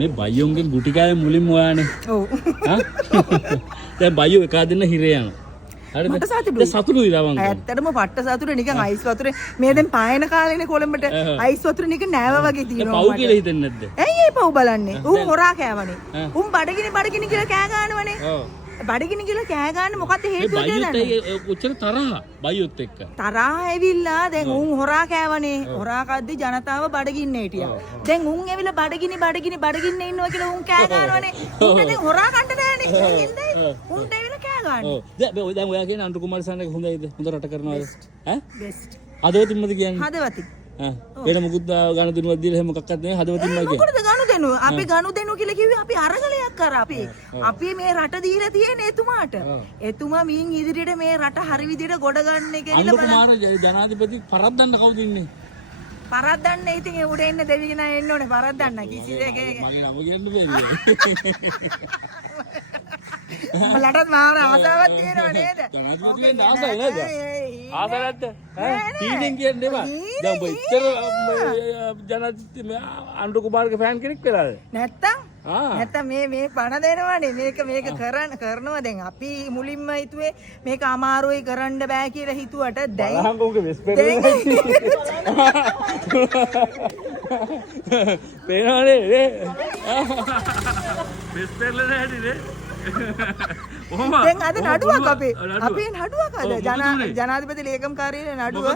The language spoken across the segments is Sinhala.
මේ බයියෝන්ගේ ගුටි කෑවේ මුලින්ම ඔයානේ. ඔව්. දැන් බයියෝ එකා දෙන්න හිරේ යනවා. හරිද? මට සතුටුයි. සතුටුයි ලවංග. ඇත්තටම පට්ට සතුටුයි නිකන් අයිස් වතුරේ මේ දැන් පායන කාලේනේ කොළඹට අයිස් වතුර නිකන් නෑව වගේ තියෙනවා. පව් කියලා හිතෙන්නේ නැද්ද? ඇයි ඒ පව් බලන්නේ? උන් හොරා කෑවනේ. උන් බඩගිනි කියලා කෑ ගන්නවනේ. ඔව්. බඩගිනි කියලා කෑ ගන්න මොකද්ද හේතුව කියලා දන්නේ? බයියොත් උච්චර තරහ බයියොත් එක්ක. තරහා ඇවිල්ලා දැන් උන් හොරා කෑවනේ. හොරා කද්දි ජනතාව බඩගින්නේ හිටියා. දැන් උන් ඇවිල්ලා බඩගින්නේ ඉන්නවා කියලා උන් කෑ ගන්නවනේ. උන්ට දැන් හොරා කන්න නෑනේ. ඒකින්දයි උන්ට ඇවිල්ලා කෑ ගන්න. ඔව්. දැන් ඔයා කියන අනුර කුමාර සානක හොඳයිද? හොඳ රට කරනවාද? ඈ? බෙස්ට්. හදවතින්මද කියන්නේ? හදවතින්. වෙන මොකුත් ගණ දෙනුවක් දීලා එහෙම මොකක්වත් නෙවෙයි හදවතින්මයි කියන්නේ. මොකටද ගනුදෙනු? අපි ගනුදෙනු කියලා කිව්වේ අපි අරගලයක් කරා අපි මේ රට දීලා තියෙන්නේ එතුමාට. එතුමා මින් ඉදිරියට මේ රට හරි විදිහට ගොඩ ගන්න කියලා අනුර කුමාර ජනාධිපති පරද්දන්න කවුද ඉන්නේ? පරද්දන්න ඉතින් ඒ උඩ එන්න දෙවි කෙනා එන්න ඕනේ පරද්දන්න කිසි දෙයක. මගේ නම කියන්න බැරිද? උඹලටත් මාර ආසාවක් තියෙනව නේද? ජනාධිපති වෙන්න ආසයි නේද? ආස නැද්ද? තීනෙන් කියන්නේ එපා. දැන් ඔබ ඉතර ජනාධිපති අනුර කුමාරගේ ෆෑන් කෙනෙක් වෙලාද? නැත්තම් මේ පණ දෙනවනේ මේක කරනවා දැන් අපි මුලින්ම හිතුවේ මේක අමාරුයි කරන්න බෑ කියලා හිතුවට දැන් බලහංගෝගේ වෙස්පර් පේනවනේ නේ වෙස්පර්ල නැහැනේ දැන් අද නඩුවක් අපේ නඩුවක් අද ජනාධිපති ලේකම් කාර්යාලයේ නඩුව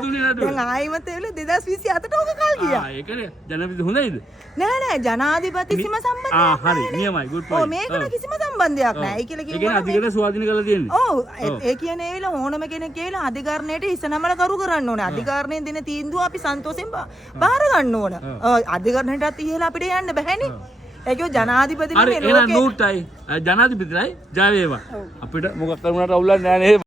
දැන් ආයිමත් එවල 2028ට ඔක කල් ගියා. ඒකනේ ජනාධිපති හොඳයිද? නෑ ජනාධිපති කිසිම සම්බන්ධයක් හරි නියමයි good point. ඔව් මේකට කිසිම සම්බන්ධයක් නෑ. ඒ කියලා කිව්වම ඒ කියන්නේ අධිකරණ ස්වාධීන කරලා තියෙන්නේ. ඔව් ඒ කියන්නේ ඒ වෙලාව ඕනම කෙනෙක් කියලා අධිකරණයට ඉසනමල කරු කරන්න ඕනේ. අධිකරණයෙන් දෙන තීන්දුව අපි සන්තෝෂෙන් බාර ගන්න ඕන. අධිකරණයටත් ඉහළ අපිට යන්න බෑනේ. ඒක ජනාධිපති නෙමෙයි ලෝකේ. හරි එහෙනම් නූට්ටයි ජනාධිපතිලයි ජය වේවා. අපිට මොකක් කරුණාට අවුලක් නෑ නේද?